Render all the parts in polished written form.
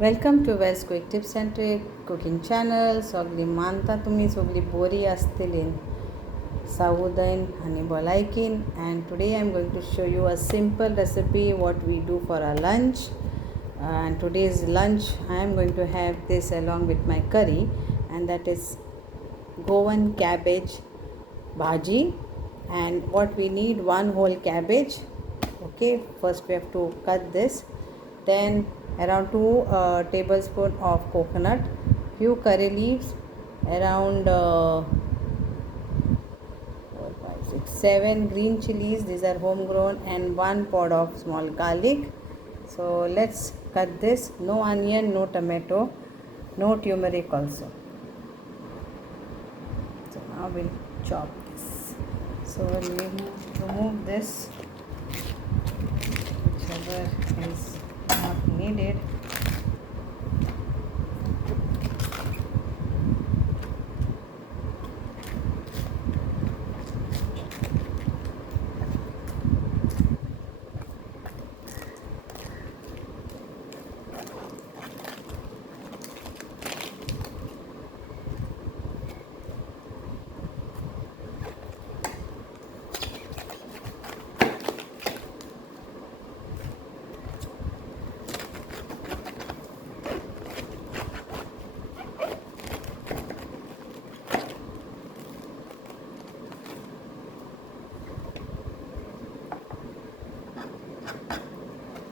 Welcome to valsquicktips&tricks cooking channel. सगळी मानता तुम्ही सगळी बरी आसतलीं सावधान आणि भलायकीन and today I'm going to show you a simple recipe what we do for our lunch. And today's lunch I am going to have this along with my curry, and that is Goan cabbage Bhaji. And what we need, one whole cabbage. Okay, first we have to cut this, then around 2 tablespoon of coconut, few curry leaves, around 4, 5, 6, 7 green chilies, these are homegrown, and 1 pod of small garlic. So let's cut this. No onion, no tomato, no turmeric also. So now we'll chop this. So we'll remove this, whichever is not needed.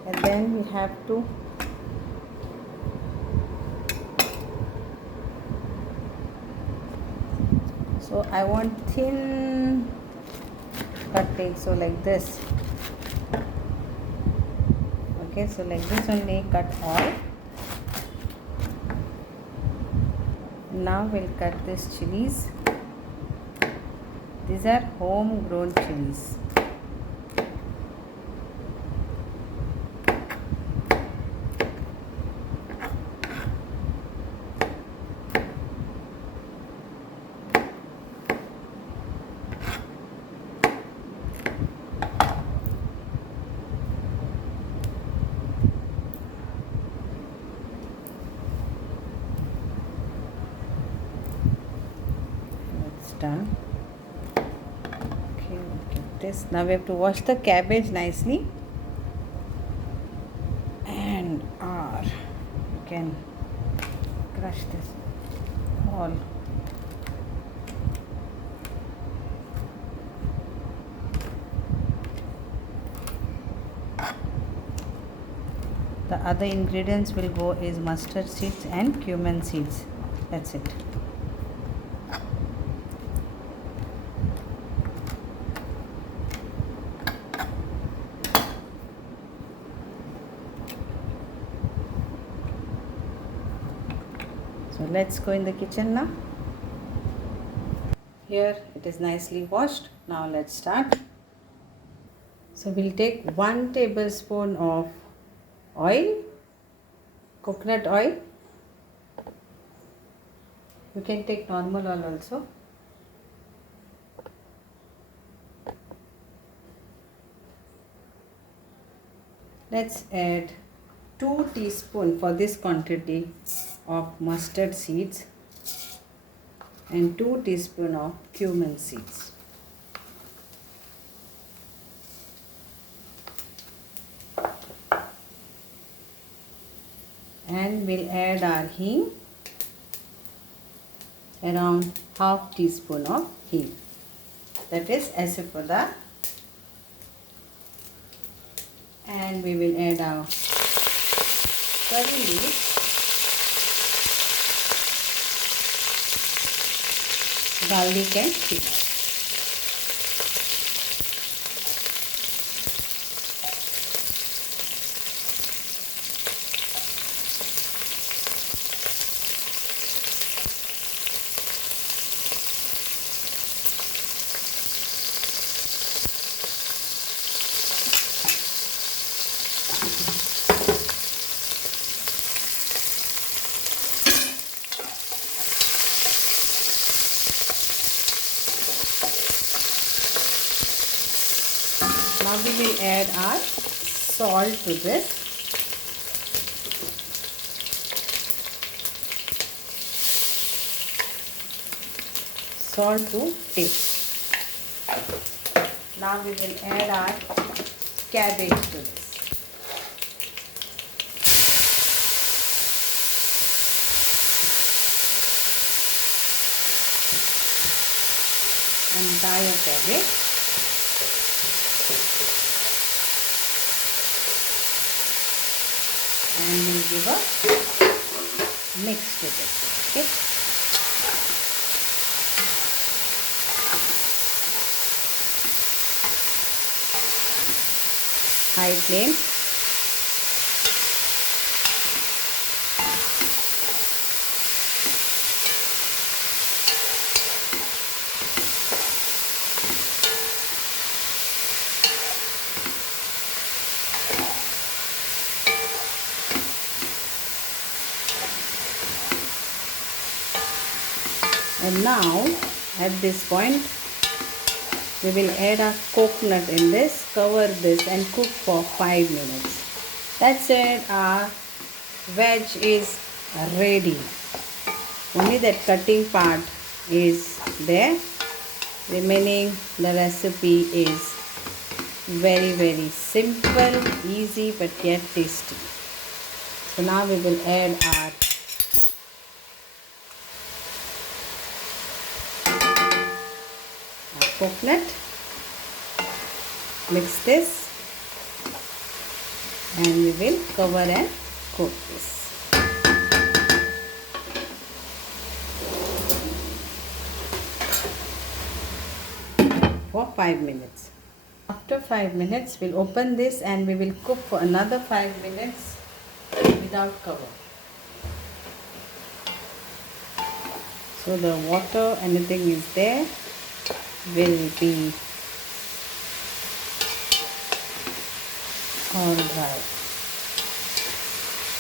And then we have to I want thin cutting, so like this. Okay, so like this only cut all. Now we'll cut these chilies. These are homegrown chilies. Done. Okay, look at this. Now we have to wash the cabbage nicely, and you can crush this all. The other ingredients will go is mustard seeds and cumin seeds. That's it. So let's go in the kitchen now. Here it is nicely washed. Now let's start. So we'll take 1 tablespoon of oil, coconut oil. You can take normal oil also. Let's add 2 teaspoons for this quantity of mustard seeds and 2 teaspoons of cumin seeds. And we'll add our hing, around half teaspoon of hing. That is asafoetida. And we will add our curry leaves, garlic and chili. Now we will add our salt to this. salt to taste. Now we will add our cabbage to this. Entire cabbage. And we'll give a mix to this. Okay. High flame. And now at this point we will add a coconut in this, cover this and cook for 5 minutes. That's it, our veg is ready. Only that cutting part is there. Remaining the recipe is very simple, easy but yet tasty. So now we will add our coconut, mix this and we will cover and cook this. For 5 minutes. After 5 minutes we'll open this and we will cook for another 5 minutes without cover. So the water, anything is there, will be alright.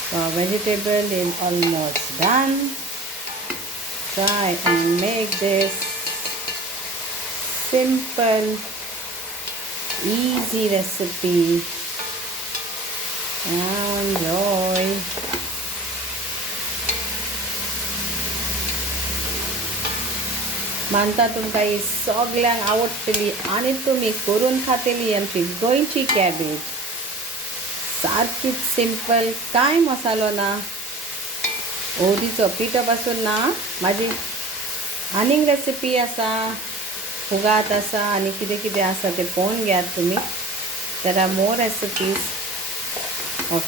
So our vegetable is almost done. Try and make this simple, easy recipe. Enjoy. मानता तुमकां ही सगळ्यांक आवडटली आनी तुमी करून खातेली आमची गोंयची cabbage. सारकीच simple, कांय मसालो ना, ओदीचो पिठो पासून ना. म्हाजी आनीक रेसिपी आसा, फुगात आसा आनी कितें कितें आसा तें पळोवन घेयात तुमी. There are more recipes of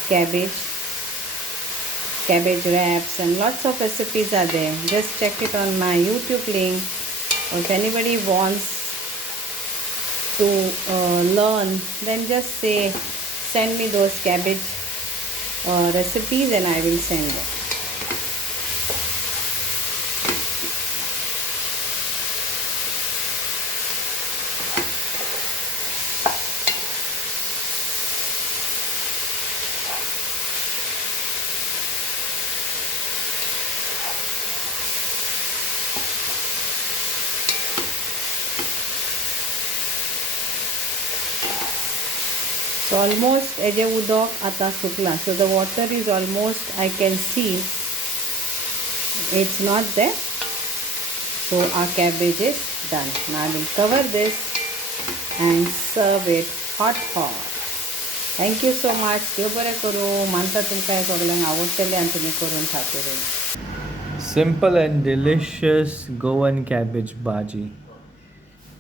cabbage wraps and lots of recipes are there. Just check it on my YouTube link. Or if anybody wants to learn, then just say send me those cabbage recipes and I will send them. So almost एजे उदक आता सुकला. So the water is almost, I can see it's not there. So our cabbage is done. Now I will cover this and serve it hot. Thank you so much. देव बरें करूं. मानता तुमकां हे सगळ्यांक आवडटलें आनी तुमी करून खातले. Simple and delicious Goan cabbage bhaji.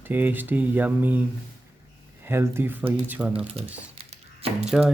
Tasty, yummy, healthy for each one of us. Enjoy.